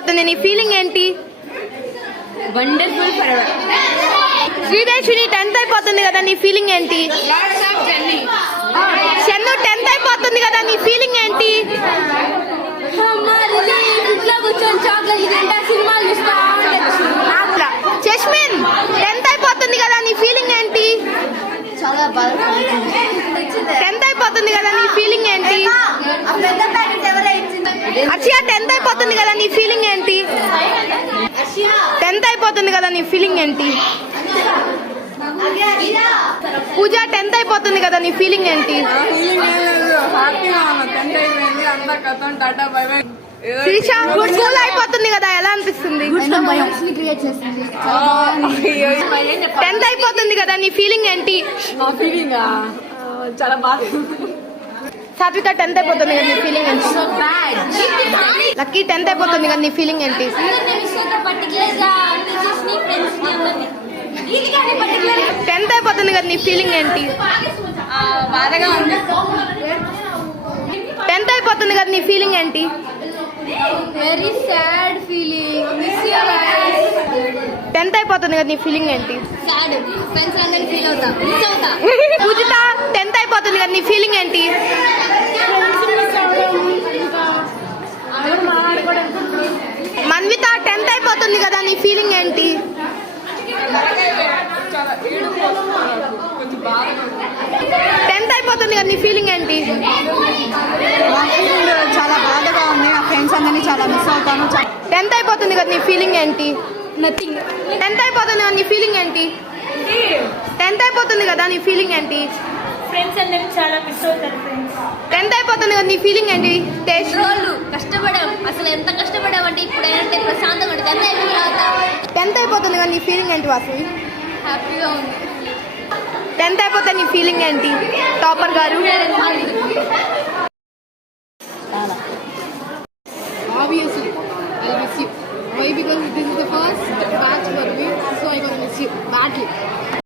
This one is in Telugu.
అయిపోతుంది, నీ ఫీలింగ్ ఏంటి? Wonderful for ever. శ్రీదేశ్వరి 10th అయిపోతుంది కదా, నీ ఫీలింగ్ ఏంటి? చందు 10th అయిపోతుంది కదా, నీ ఫీలింగ్ ఏంటి? చష్మిన్ 10th అయిపోతుంది కదా, నీ ఫీలింగ్ ఏంటి? 10th అయిపోతుంది కదా, నీ ఫీలింగ్ ఏంటి? అర్షియా 10th అయిపోతుంది కదా, నీ ఫీలింగ్ ఏంటి? 10th అయిపోతుంది కదా, నీ ఫీలింగ్ ఏంటి? పూజ 10th అయిపోతుంది కదా, నీ ఫీలింగ్ ఏంటి? శిరీష స్కూల్ అయిపోతుంది కదా, ఎలా అనిపిస్తుంది? 10th అయిపోతుంది కదా, నీ ఫీలింగ్ ఏంటి? చాలా బాగా. సాత్విక 10th అయిపోతుంది కదా, నీ ఫీలింగ్ ఏంటి? లక్కీ 10th అయిపోతుంది కదా, నీ ఫీలింగ్ ఏంటి? 10th అయిపోతుంది కదా, నీ ఫీలింగ్ ఏంటి? బాధగా ఉంది. 10th అయిపోతుంది కదా, నీ ఫీలింగ్ ఏంటి? Very sad feeling. Miss you guys. 10th అయిపోతుంది కదా, నీ ఫీలింగ్ ఏంటి? సాడ్. ఫ్రెండ్స్ అందరిని ఫీల్ అవుతా, మిస్ అవుతా. పూజిత 10th అయిపోతుంది కదా, నీ ఫీలింగ్ ఏంటి? మన్విత 10th అయిపోతుంది కదా, నీ ఫీలింగ్ ఏంటి? 10th అయిపోతుంది కదా, నీ ఫీలింగ్ ఏంటి? చాలా బాధగా ఉంది. నా ఫ్రెండ్స్ అందరినీ చాలా మిస్ అవుతాను. 10th అయిపోతుంది కదా, నీ ఫీలింగ్ ఏంటి? నథింగ్. 10th అయిపోతుంది కదా, నీ ఫీలింగ్ ఏంటి? 10th అయిపోతుంది కదా, నీ ఫీలింగ్ ఏంటి? ఫ్రెండ్స్ అందరూ చాలా మిస్ అవుతారు. ఫ్రెండ్స్ 10th అయిపోతుంది కదా, నీ ఫీలింగ్ ఏంటి? టేస్ట్ రోజులు కష్టపడాం. అసలు ఎంత కష్టపడామంటే ఇప్పుడు ఏంటంటే ప్రశాంతంగా ఉంటుంది. ఎంత అయిపోయిన తర్వాత 10th అయిపోతుంది కదా, నీ ఫీలింగ్ ఏంటి వాసవి? హ్యాపీగా ఉంది. 10th అయిపోతే నీ ఫీలింగ్ ఏంటి? టాపర్ గారు Obviously, I'll miss you. Why? Because this is the first batch for me, so I'm gonna miss you badly.